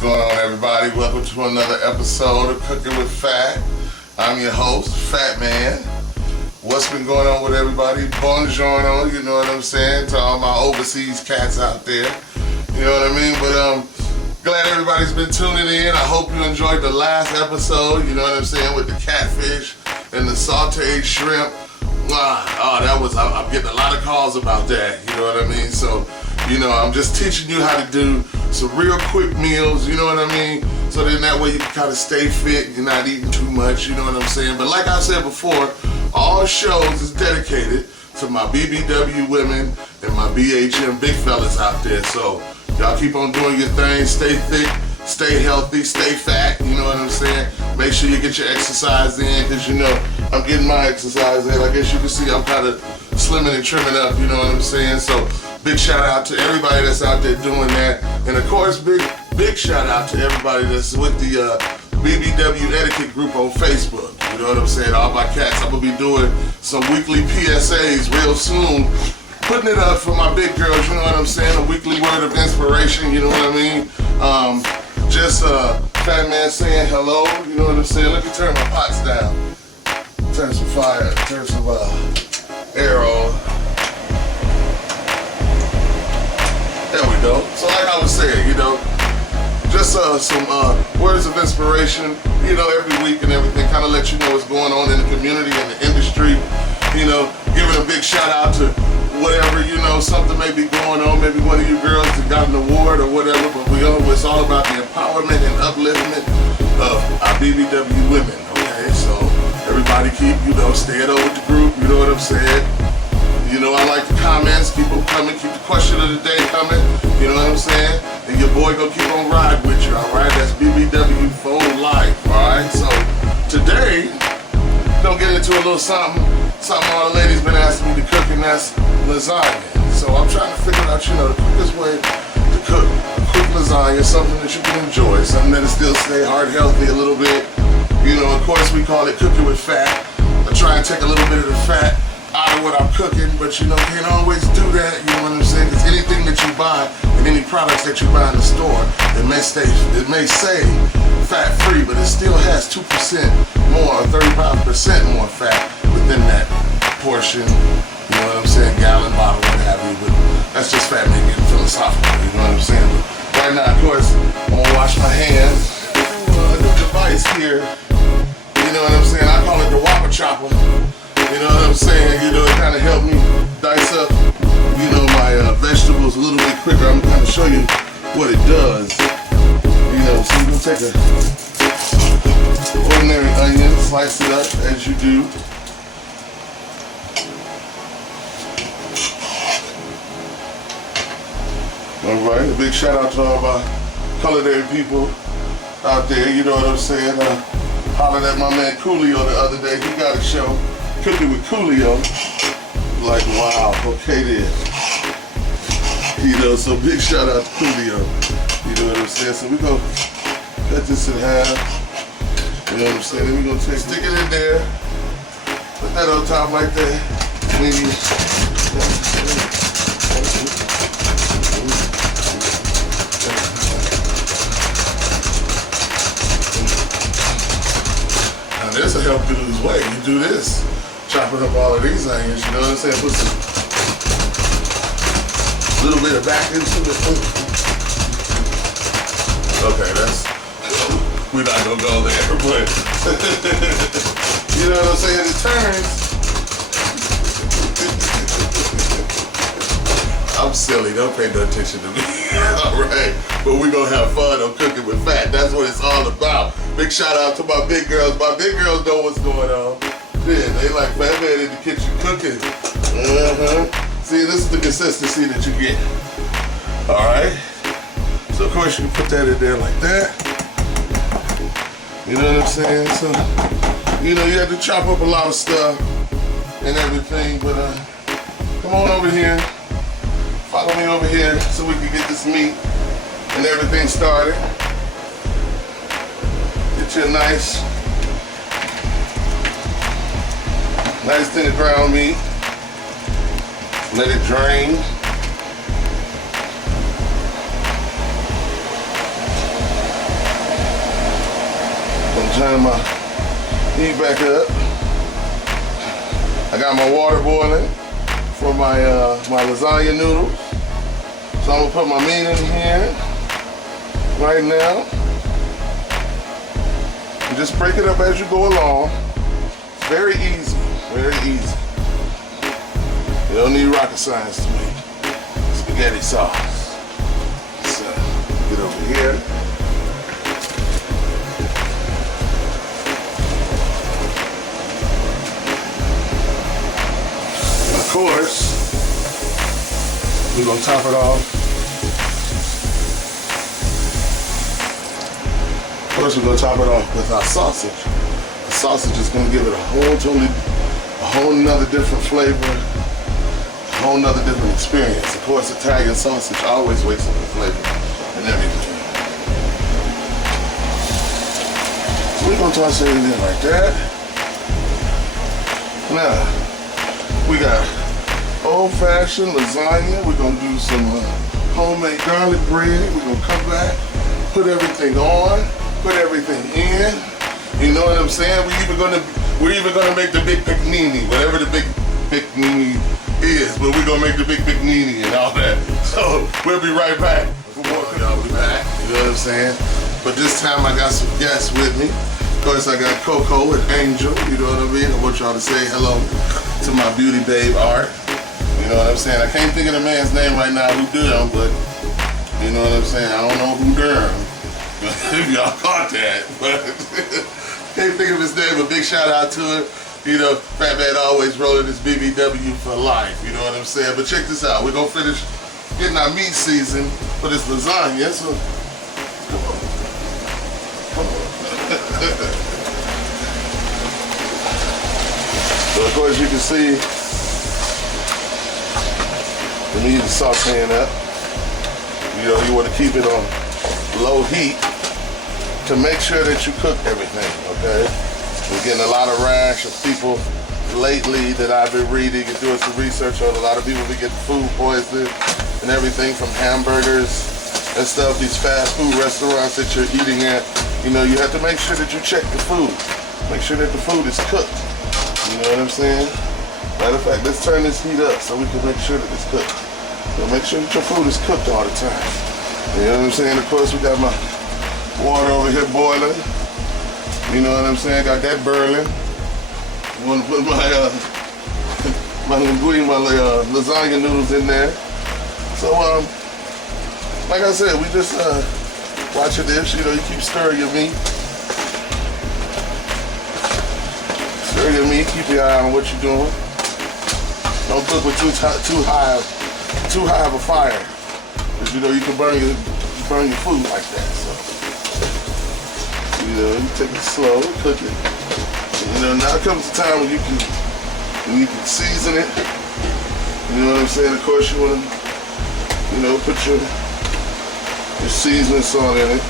going on, everybody? Welcome to another episode of Cooking with Phat. I'm your host, Phatman. What's been going on with everybody? Buongiorno, you know what I'm saying? To all my overseas cats out there, you know what I mean? But glad everybody's been tuning in. I hope you enjoyed the last episode, you know what I'm saying, with the catfish and the sauteed shrimp. I'm getting a lot of calls about that, you know what I mean? So, you know, I'm just teaching you how to do some real quick meals, you know what I mean? So then that way you can kind of stay fit, you're not eating too much, you know what I'm saying? But like I said before, all shows is dedicated to my BBW women and my BHM big fellas out there. So y'all keep on doing your thing, stay thick, stay healthy, stay fat, you know what I'm saying? Make sure you get your exercise in, because you know, I'm getting my exercise in. I guess you can see I'm kind of slimming and trimming up, you know what I'm saying? So big shout out to everybody that's out there doing that. And of course, big shout out to everybody that's with the BBW Etiquette group on Facebook. You know what I'm saying? All my cats, I'm going to be doing some weekly PSAs real soon. Putting it up for my big girls, you know what I'm saying? A weekly word of inspiration, you know what I mean? Just Phatman saying hello, you know what I'm saying? Let me turn my pots down. Turn some fire, turn some air on. There we go. So like I was saying, you know, just some words of inspiration, you know, every week and everything, kind of let you know what's going on in the community and the industry, you know, giving a big shout out to whatever, you know, something may be going on, maybe one of you girls that got an award or whatever, but it's all about the empowerment and upliftment of our BBW women, okay? So everybody keep, you know, staying over with the group, you know what I'm saying? You know, I like the comments, keep them coming, keep the question of the day coming, you know what I'm saying? And your boy gonna keep on riding with you, alright? That's BBW for life, alright? So today, gonna get into a little something all the ladies been asking me to cook, and that's lasagna. So I'm trying to figure out, you know, the quickest way to cook quick lasagna, something that you can enjoy, something that'll still stay heart healthy a little bit. You know, of course we call it cooking with fat. I try and take a little bit of the fat out of what I'm cooking, but you know, can't always do that, you know what I'm saying? Because anything that you buy and any products that you buy in the store, it may say fat free, but it still has 2% more or 35% more fat within that portion, you know what I'm saying? Gallon, bottle, what have you, but that's just fat making philosophical, you know what I'm saying? But right now, of course, I'm gonna wash my hands. The device here, you know what I'm saying? I call it the Whopper Chopper. You know what I'm saying? You know, it kind of helped me dice up, you know, my vegetables a little bit quicker. I'm going to show you what it does. You know, so you're going to take an ordinary onion, slice it up as you do. Alright, a big shout out to all my culinary people out there, you know what I'm saying? Hollered at my man Coolio the other day. He got a show, Cooking with Coolio. Like, wow, okay then. You know, so big shout out to Coolio. You know what I'm saying? So we gonna cut this in half. You know what I'm saying? Then we gonna stick it in there. Put that on top like that. Maybe. Now this will help you lose weight. You do this. Chopping up all of these onions, you know what I'm saying? Put some little bit of back into it. Okay, we're not gonna go there, but you know what I'm saying? It turns. I'm silly, don't pay no attention to me. Alright, but we're gonna have fun on Cooking with Phat. That's what it's all about. Big shout out to my big girls. My big girls know what's going on. Yeah, they like Phatman in the kitchen cooking. See, this is the consistency that you get. Alright? So of course you can put that in there like that. You know what I'm saying? So, you know, you have to chop up a lot of stuff and everything, but come on over here. Follow me over here so we can get this meat and everything started. Get you a nice thin ground meat. Let it drain. turn my heat back up. I got my water boiling for my my lasagna noodles. So I'm gonna put my meat in here right now. And just break it up as you go along. It's very easy, very easy. You don't need rocket science to make spaghetti sauce. So get over here. And of course, we're gonna top it off. First, we're gonna top it off with our sausage. The sausage is gonna give it a whole nother different flavor, a whole nother different experience. Of course, Italian sausage always wakes up the flavor and everything. So we're gonna toss it in there like that. Now, we got old-fashioned lasagna. We're gonna do some homemade garlic bread. We're gonna come back, put everything on. Put everything in. You know what I'm saying? We're even gonna make the big picnini, whatever the big picnini is, but we're gonna make the big picnini and all that. So we'll be right back. Y'all be back. You know what I'm saying? But this time I got some guests with me. Of course I got Coco and Angel. You know what I mean? I want y'all to say hello to my beauty babe Art. You know what I'm saying? I can't think of the man's name right now who done, but you know what I'm saying? I don't know who done. If y'all caught that, but can't think of his name. A big shout out to it. You know, Phatman always rolling his BBW for life. You know what I'm saying? But check this out. We're gonna finish getting our meat season for this lasagna. So come on, come on. So of course you can see the meat is sauteing up. You know, you want to keep it on low heat to make sure that you cook everything, okay? We're getting a lot of rash of people lately that I've been reading and doing some research on. A lot of people be getting food poisoning and everything from hamburgers and stuff, these fast food restaurants that you're eating at. You know, you have to make sure that you check the food. Make sure that the food is cooked. You know what I'm saying? Matter of fact, let's turn this heat up so we can make sure that it's cooked. So make sure that your food is cooked all the time. You know what I'm saying? Of course, we got my water over here boiling. You know what I'm saying? Got that burning. I want to put my my lasagna noodles in there. So like I said, we just watching this. You know, you keep stirring your meat. Stir your meat. Keep your eye on what you're doing. Don't cook with too high of a fire. Cause you know you can burn your food like that. So you know, you take it slow, cook it. You know, now comes the time when you can season it. You know what I'm saying? Of course you wanna, you know, put your seasoning salt in it.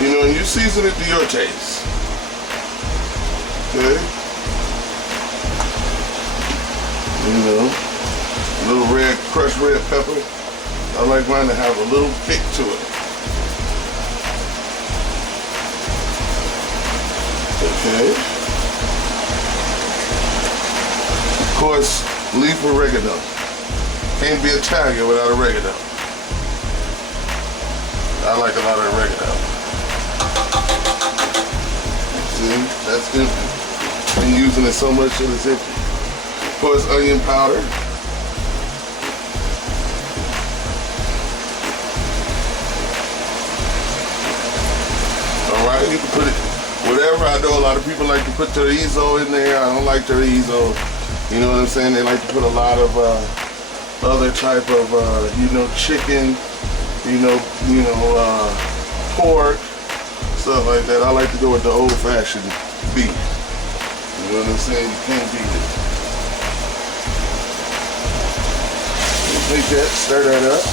You know, and you season it to your taste. Okay? You know, a little crushed red pepper. I like mine to have a little kick to it. Okay. Of course, leaf oregano. Can't be Italian without oregano. I like a lot of oregano. See, that's empty. Been using it so much that it's empty. Of course, onion powder. Alright, you can put it whatever. I know a lot of people like to put chorizo in there. I don't like chorizo. You know what I'm saying? They like to put a lot of other type of you know, chicken, you know, pork, stuff like that. I like to go with the old-fashioned beef. You know what I'm saying? You can't beat it. Take that, stir that up.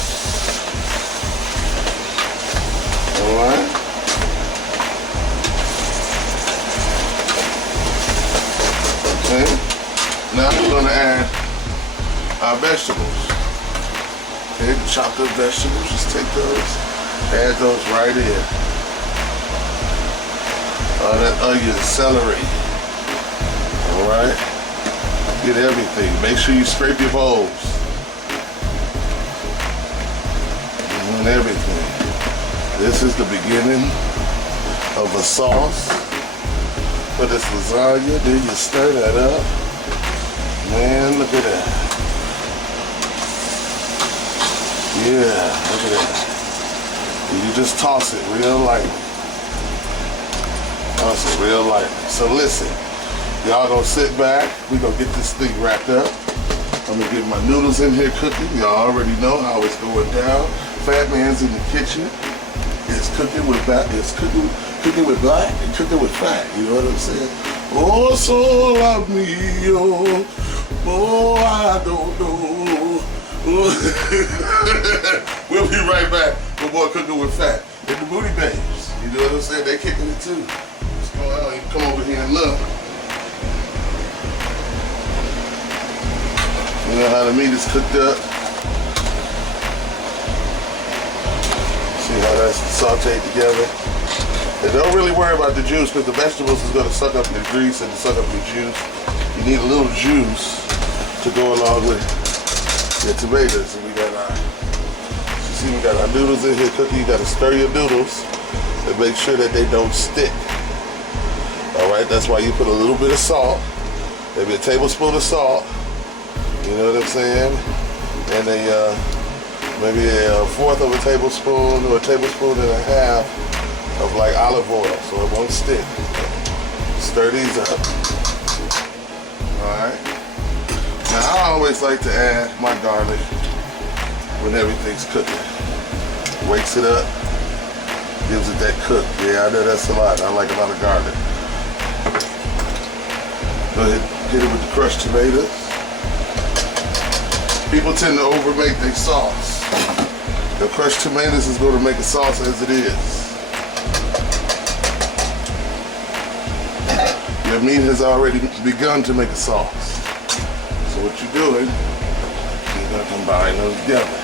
Alright. Okay. Now we're gonna add our vegetables. Okay, the chopped up vegetables, just take those, add those right in. All that onion, celery. All right. Get everything. Make sure you scrape your bowls. And everything. This is the beginning of a sauce for this lasagna. Then you stir that up. Man, look at that. Yeah, look at that. And you just toss it real light. Toss it real light. So listen, y'all gonna sit back. We gonna get this thing wrapped up. I'm gonna get my noodles in here cooking. Y'all already know how it's going down. Phatman's in the kitchen. It's cooking with black. It's cooking with black and cooking with fat. You know what I'm saying? Oh, so love me, oh, oh, I don't know. We'll be right back with more Cooking with Phat and the Booty Babes. You know what I'm saying? They kicking it too. What's going on? You come over here and look. You know how the meat is cooked up. See how that's sauteed together. And don't really worry about the juice because the vegetables is going to suck up the grease and suck up your juice. You need a little juice to go along with your tomatoes. And we got our noodles in here cooking. You got to stir your noodles and make sure that they don't stick. All right, that's why you put a little bit of salt, maybe a tablespoon of salt. You know what I'm saying? And maybe a fourth of a tablespoon or a tablespoon and a half of like olive oil so it won't stick. Stir these up. Alright. Now I always like to add my garlic when everything's cooking. Wakes it up, gives it that cook. Yeah, I know that's a lot. I like a lot of garlic. Go ahead, hit it with the crushed tomatoes. People tend to overmake their sauce. The crushed tomatoes is going to make a sauce as it is. Your meat has already begun to make a sauce. So what you're doing, you're going to combine those together.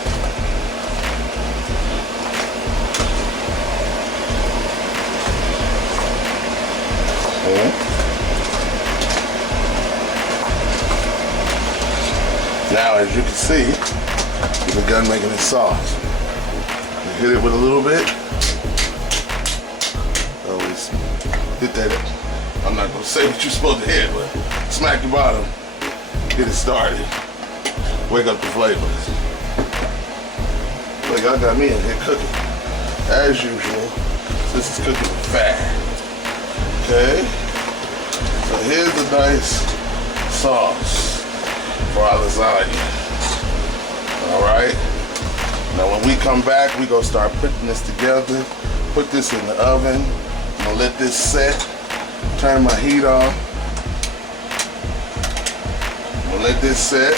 Okay. Now, as you can see, we've begun making the sauce. You hit it with a little bit. Always hit that. I'm not gonna say what you're supposed to hit, but smack the bottom, get it started. Wake up the flavors. Look, y'all got me in here cooking. As usual, this is Cooking with Phat. Okay? So here's the nice sauce for our lasagna. Alright? Now when we come back, we're gonna start putting this together. Put this in the oven. I'm gonna let this set. Turn my heat off. I'm gonna let this set.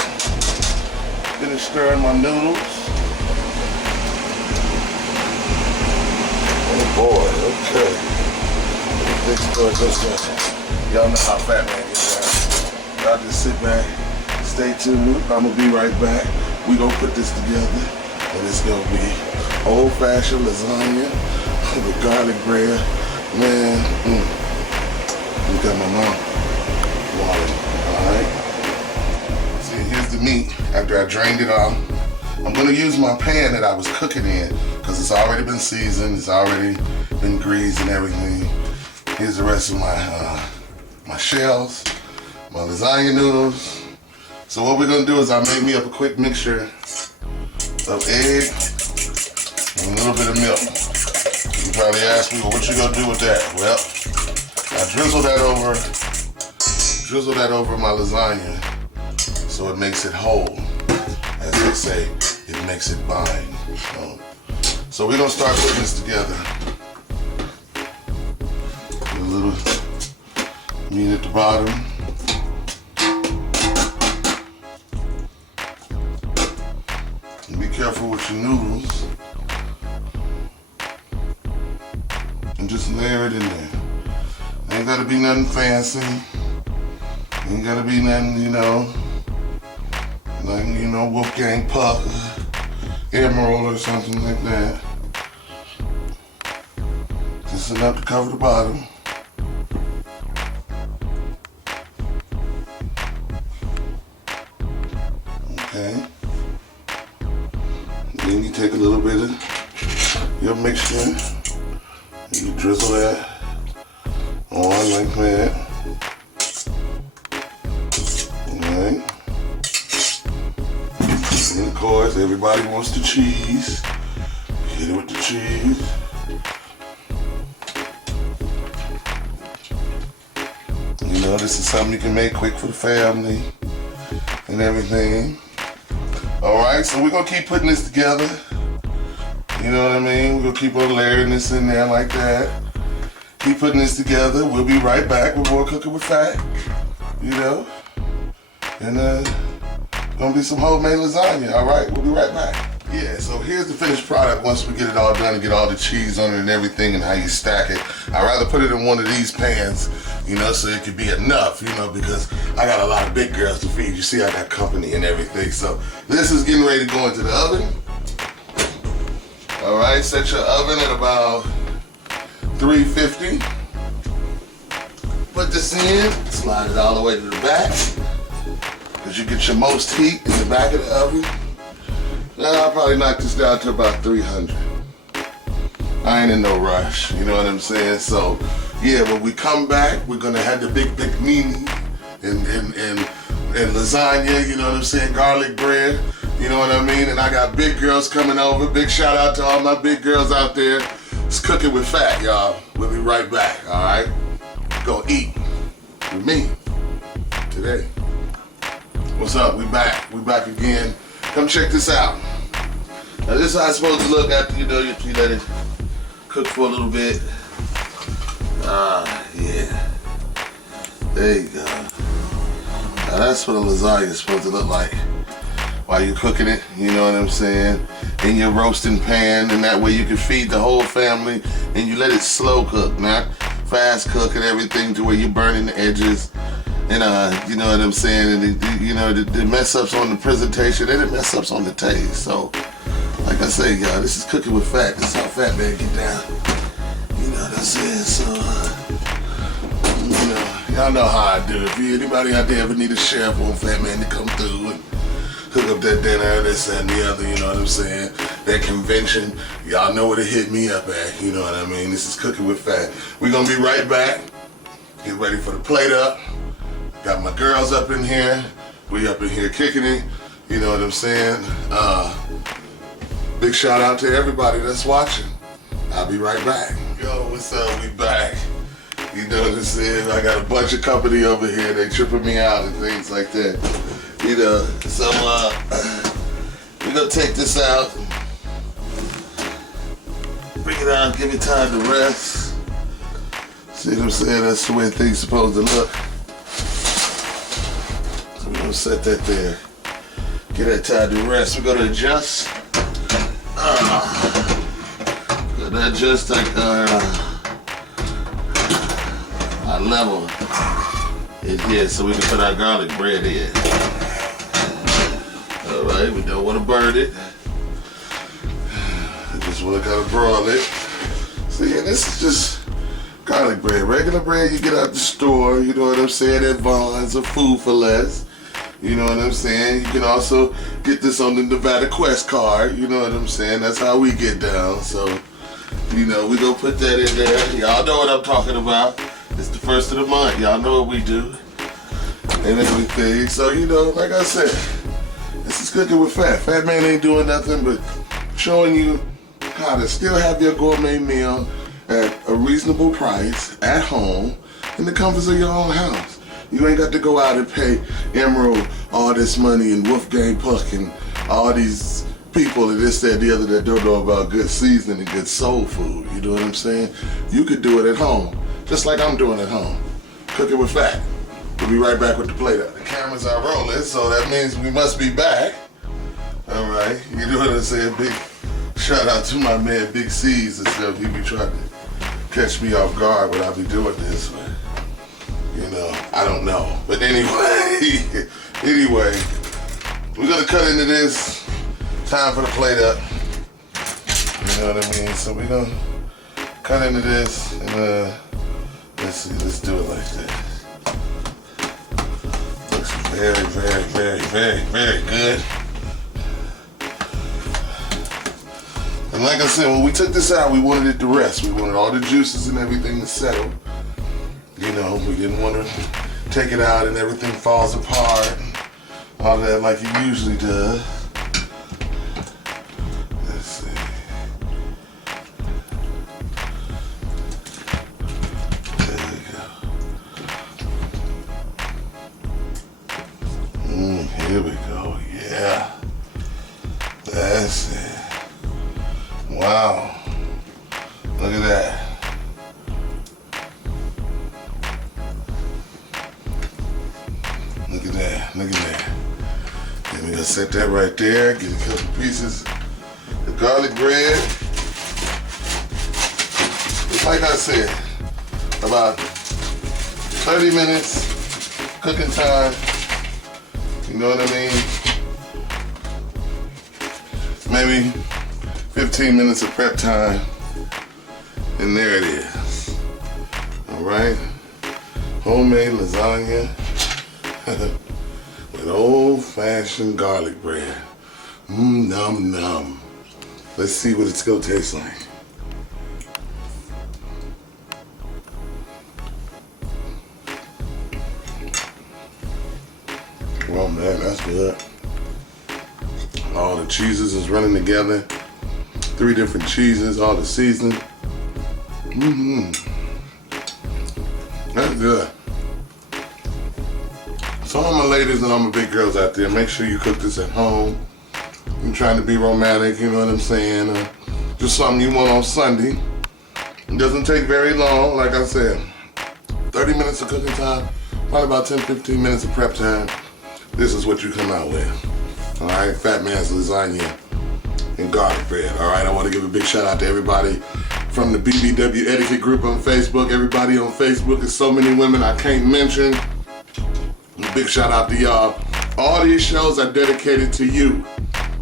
Finish stirring my noodles. Oh boy, okay. Let's go this way. Y'all know how Phatman gets down. Y'all just sit back. Stay tuned. I'm gonna be right back. We're gonna put this together, and it's gonna be old-fashioned lasagna with garlic bread. Man, look at my mom. Water. Alright. See, here's the meat after I drained it off. I'm gonna use my pan that I was cooking in because it's already been seasoned, it's already been greased and everything. Here's the rest of my shells, my lasagna noodles. So what we're gonna do is I made me up a quick mixture of egg and a little bit of milk. You probably ask me, well, what you gonna do with that? Well, I drizzle that over my lasagna so it makes it whole. As they say, it makes it bind. So we're gonna start putting this together. Put a little meat at the bottom. Be careful with your noodles and just layer it in there. Ain't gotta be nothing fancy. Ain't gotta be nothing, like, Wolfgang Puck, Emerald or something like that. Just enough to cover the bottom. take a little bit of your mixture and you drizzle that on like that. Alright. And of course, everybody wants the cheese. Hit it with the cheese. You know, this is something you can make quick for the family and everything. Alright, so we're gonna keep putting this together. You know what I mean? We're gonna keep on layering this in there like that. Keep putting this together. We'll be right back with more Cooking with Phat. You know? And gonna be some homemade lasagna. Alright, we'll be right back. Yeah, so here's the finished product once we get it all done and get all the cheese on it and everything and how you stack it. I'd rather put it in one of these pans, you know, so it could be enough, you know, because I got a lot of big girls to feed. You see, I got company and everything. So this is getting ready to go into the oven. All right, set your oven at about 350. Put this in, slide it all the way to the back, because you get your most heat in the back of the oven. Now I'll probably knock this down to about 300. I ain't in no rush, you know what I'm saying? So yeah, when we come back, we're gonna have the big mini and lasagna, you know what I'm saying? Garlic bread, you know what I mean? And I got big girls coming over. Big shout out to all my big girls out there. It's Cooking with Phat, y'all. We'll be right back, all right? Go eat with me today. What's up? We back again. Come check this out. Now this is how it's supposed to look after you know you let it cook for a little bit. Yeah. There you go. Now that's what a lasagna is supposed to look like while you're cooking it, you know what I'm saying? In your roasting pan, and that way you can feed the whole family, and you let it slow cook, not fast cook and everything to where you're burning the edges. And you know what I'm saying? And you know, the mess ups on the presentation and the mess ups on the taste. So, like I say, y'all, this is Cooking with Phat. This is how Phatman get down. You know what I'm saying? So, you know, y'all know how I do. If anybody out there ever need a chef or Phatman to come through and cook up that dinner, this and the other, you know what I'm saying? That convention, y'all know where to hit me up at. You know what I mean? This is Cooking with Phat. We're gonna be right back. Get ready for the plate up. Got my girls up in here. We up in here kicking it. You know what I'm saying? Big shout out to everybody that's watching. I'll be right back. Yo, what's up? We back. You know what I'm saying? I got a bunch of company over here. They tripping me out and things like that. You know, so we're gonna take this out. Bring it out, give it time to rest. See what I'm saying? That's the way things supposed to look. So we're gonna set that there. Get that time to rest. We're gonna adjust. Gonna adjust like our level in here so we can put our garlic bread in. Alright, we don't want to burn it. We just want to kind of broil it. See, and this is just garlic bread. Regular bread you get out the store, you know what I'm saying, at Vaughn's or Food for Less. You know what I'm saying? You can also get this on the Nevada Quest card, you know what I'm saying? That's how we get down. So, you know, we gonna put that in there. Y'all know what I'm talking about. It's the first of the month. Y'all know what we do. And everything. So, you know, like I said, this is Cooking with Phat. Phatman ain't doing nothing but showing you how to still have your gourmet meal at a reasonable price at home in the comforts of your own house. You ain't got to go out and pay Emerald all this money and Wolfgang Puck and all these people and this, that, the other that don't know about good seasoning and good soul food. You know what I'm saying? You could do it at home, just like I'm doing at home. Cooking with Phat. We'll be right back with the plate up. The cameras are rolling, so that means we must be back. All right, you know what I'm saying? Big shout out to my man Big C's and stuff. He be trying to catch me off guard when I be doing this, but you know, I don't know. But anyway, we're gonna cut into this. Time for the plate up. You know what I mean? So we're gonna cut into this and let's see, let's do it like this. Looks very, very, very, very, very good. And like I said, when we took this out, we wanted it to rest. We wanted all the juices and everything to settle. You know, we didn't want to take it out and everything falls apart. All that like it usually does. Let's see. There we go. Here we go. Yeah. That's it. Wow. Look at that. Look at that. Look at that. And we're gonna set that right there. Get a couple pieces of garlic bread. It's like I said, about 30 minutes cooking time. You know what I mean? Maybe 15 minutes of prep time. And there it is. All right. Homemade lasagna with old-fashioned garlic bread. Num num. Let's see what it's gonna taste like. Oh man, that's good. All the cheeses is running together. 3 different cheeses, all the seasoning. That's good. So all my ladies and all my big girls out there, make sure you cook this at home. You're trying to be romantic, you know what I'm saying? Just something you want on Sunday. It doesn't take very long, like I said. 30 minutes of cooking time, probably about 10-15 minutes of prep time. This is what you come out with. All right, Phatman's lasagna and garlic bread. All right, I want to give a big shout out to everybody from the BBW Etiquette group on Facebook. Everybody on Facebook, there's so many women I can't mention. A big shout out to y'all. All these shows are dedicated to you.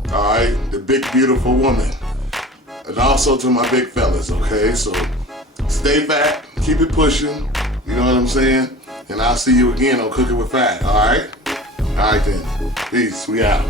All right, the big beautiful woman. And also to my big fellas, okay? So stay fat, keep it pushing, you know what I'm saying? And I'll see you again on Cooking with Phat, all right? All right then, peace, we out.